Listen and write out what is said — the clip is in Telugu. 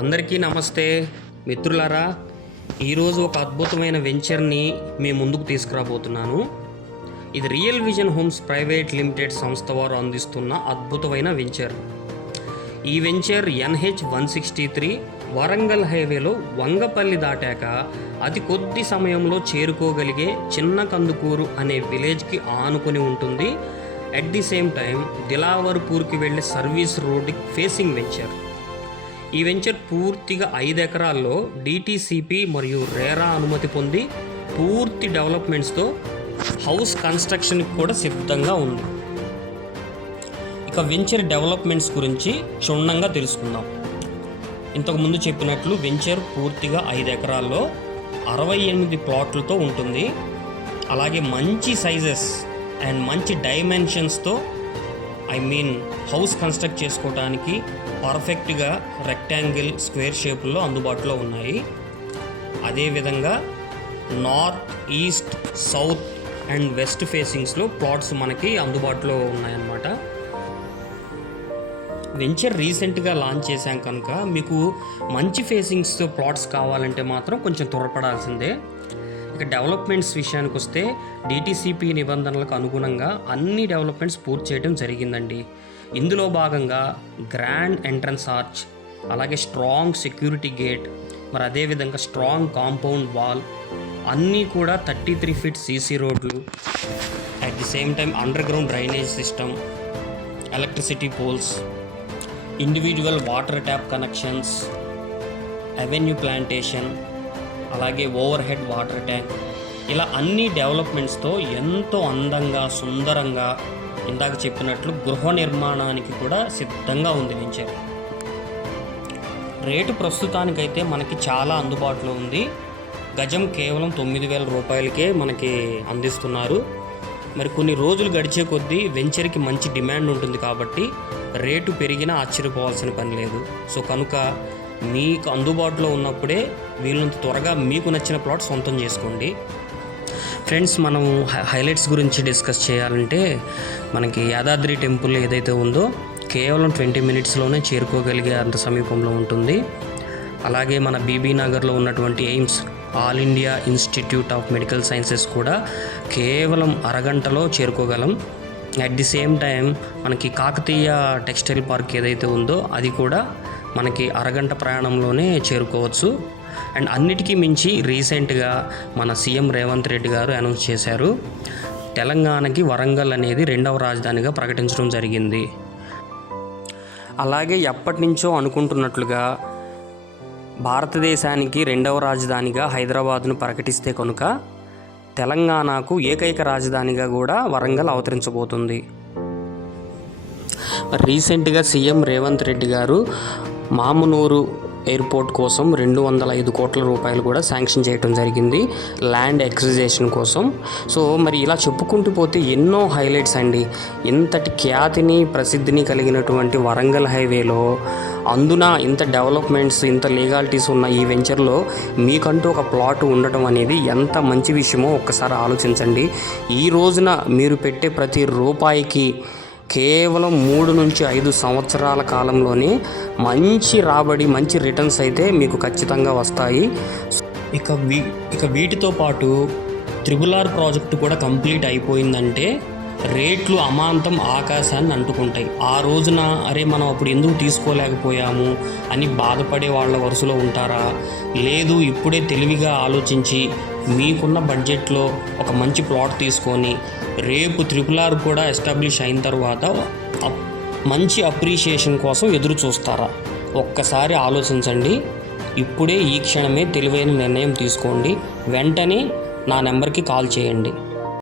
అందరికీ నమస్తే మిత్రులారా. ఈరోజు ఒక అద్భుతమైన వెంచర్ని మీ ముందుకు తీసుకురాబోతున్నాను. ఇది real vision homes private limited సంస్థ వారు అందిస్తున్న అద్భుతమైన వెంచర్. ఈ వెంచర్ NH-163 వరంగల్ హైవేలో వంగపల్లి దాటాక అతి కొద్ది సమయంలో చేరుకోగలిగే చిన్న కందుకూరు అనే విలేజ్కి ఆనుకొని ఉంటుంది. అట్ ది సేమ్ టైం దిలావర్పూర్కి వెళ్ళే సర్వీస్ రోడ్కి ఫేసింగ్ వెంచర్. ఈ వెంచర్ పూర్తిగా 5 ఎకరాల్లో DTCP మరియు రేరా అనుమతి పొంది పూర్తి డెవలప్మెంట్స్తో హౌస్ కన్స్ట్రక్షన్కి కూడా సిద్ధంగా ఉంది. ఇక వెంచర్ డెవలప్మెంట్స్ గురించి క్షుణ్ణంగా తెలుసుకుందాం. ఇంతకుముందు చెప్పినట్లు వెంచర్ పూర్తిగా 5 ఎకరాల్లో 68 ప్లాట్లతో ఉంటుంది. అలాగే మంచి సైజెస్ అండ్ మంచి డైమెన్షన్స్తో హౌస్ కన్స్ట్రక్ట్ చేసుకోవడానికి పర్ఫెక్ట్గా రెక్టాంగిల్ స్క్వేర్ షేప్లో అందుబాటులో ఉన్నాయి. అదేవిధంగా north, east, south and west ఫేసింగ్స్లో ప్లాట్స్ మనకి అందుబాటులో ఉన్నాయన్నమాట. వెంచర్ రీసెంట్గా లాంచ్ చేశాం కనుక మీకు మంచి ఫేసింగ్స్తో ప్లాట్స్ కావాలంటే మాత్రం కొంచెం త్వరపడాల్సిందే. ఇక డెవలప్మెంట్స్ విషయానికి వస్తే DTCP నిబంధనలకు అనుగుణంగా అన్ని డెవలప్మెంట్స్ పూర్తి చేయడం జరిగిందండి. ఇందులో భాగంగా గ్రాండ్ ఎంట్రన్స్ ఆర్చ్, అలాగే స్ట్రాంగ్ సెక్యూరిటీ గేట్, మరి అదేవిధంగా స్ట్రాంగ్ కాంపౌండ్ వాల్, అన్నీ కూడా 33 ఫీట్ CC రోడ్లు, at the same time underground drainage system, electricity poles, individual water tap connections, avenue plantation, అలాగే ఓవర్ హెడ్ వాటర్ ట్యాంక్, ఇలా అన్ని డెవలప్మెంట్స్తో ఎంతో అందంగా సుందరంగా ఇందాక చెప్పినట్లు గృహ నిర్మాణానికి కూడా సిద్ధంగా ఉంది వెంచర్. రేటు ప్రస్తుతానికైతే మనకి చాలా అందుబాటులో ఉంది. గజం కేవలం 9,000 రూపాయలకే మనకి అందిస్తున్నారు. మరి కొన్ని రోజులు గడిచే కొద్దీ వెంచర్కి మంచి డిమాండ్ ఉంటుంది కాబట్టి రేటు పెరిగినా ఆశ్చర్యపోవాల్సిన పని లేదు. సో కనుక మీకు అందుబాటులో ఉన్నప్పుడే వీళ్ళంత త్వరగా మీకు నచ్చిన ప్లాట్ సొంతం చేసుకోండి. ఫ్రెండ్స్, మనం హైలైట్స్ గురించి డిస్కస్ చేయాలంటే మనకి యాదాద్రి టెంపుల్ ఏదైతే ఉందో కేవలం 20 మినిట్స్లోనే చేరుకోగలిగే అంత సమీపంలో ఉంటుంది. అలాగే మన BB నగర్లో ఉన్నటువంటి AIIMS all India institute of medical sciences కూడా కేవలం అరగంటలో చేరుకోగలం. అట్ ది సేమ్ టైం మనకి కాకతీయ టెక్స్టైల్ పార్క్ ఏదైతే ఉందో అది కూడా మనకి అరగంట ప్రయాణంలోనే చేరుకోవచ్చు. అండ్ అన్నిటికీ మించి రీసెంట్గా మన సీఎం రేవంత్ రెడ్డి గారు అనౌన్స్ చేశారు, తెలంగాణకి వరంగల్ అనేది 2వ రాజధానిగా ప్రకటించడం జరిగింది. అలాగే ఎప్పటి నుంచో అనుకుంటున్నట్లుగా భారతదేశానికి 2వ రాజధానిగా హైదరాబాద్ను ప్రకటిస్తే కనుక తెలంగాణకు ఏకైక రాజధానిగా కూడా వరంగల్ అవతరించబోతుంది. రీసెంట్గా సీఎం రేవంత్ రెడ్డి గారు మామునూరు ఎయిర్పోర్ట్ కోసం 205 కోట్ల రూపాయలు కూడా శాంక్షన్ చేయడం జరిగింది ల్యాండ్ ఎక్విజిషన్ కోసం. సో మరి ఇలా చెప్పుకుంటూ పోతే ఎన్నో హైలైట్స్ అండి. ఇంతటి ఖ్యాతిని ప్రసిద్ధిని కలిగినటువంటి వరంగల్ హైవేలో అందున ఇంత డెవలప్మెంట్స్, ఇంత లీగాలిటీస్ ఉన్న ఈ వెంచర్లో మీకంటూ ఒక ప్లాట్ ఉండటం అనేది ఎంత మంచి విషయమో ఒక్కసారి ఆలోచించండి. ఈ రోజున మీరు పెట్టే ప్రతి రూపాయికి కేవలం 3 నుంచి 5 సంవత్సరాల కాలంలోనే మంచి రాబడి, మంచి రిటర్న్స్ అయితే మీకు ఖచ్చితంగా వస్తాయి. ఇక వీటితో పాటు RRR ప్రాజెక్టు కూడా కంప్లీట్ అయిపోయిందంటే రేట్లు అమాంతం ఆకాశాన్ని అంటుకుంటాయి. ఆ రోజున మనం అప్పుడు ఎందుకు తీసుకోలేకపోయాము అని బాధపడే వాళ్ళ వరుసలో ఉంటారా? లేదు, ఇప్పుడే తెలివిగా ఆలోచించి మీకున్న బడ్జెట్లో ఒక మంచి ప్లాట్ తీసుకొని రేపు RRR కూడా ఎస్టాబ్లిష్ అయిన తర్వాత మంచి అప్రిషియేషన్ కోసం ఎదురు చూస్తారా? ఒక్కసారి ఆలోచించండి. ఇప్పుడే ఈ క్షణమే తెలివైన నిర్ణయం తీసుకోండి. వెంటనే నా నెంబర్కి కాల్ చేయండి.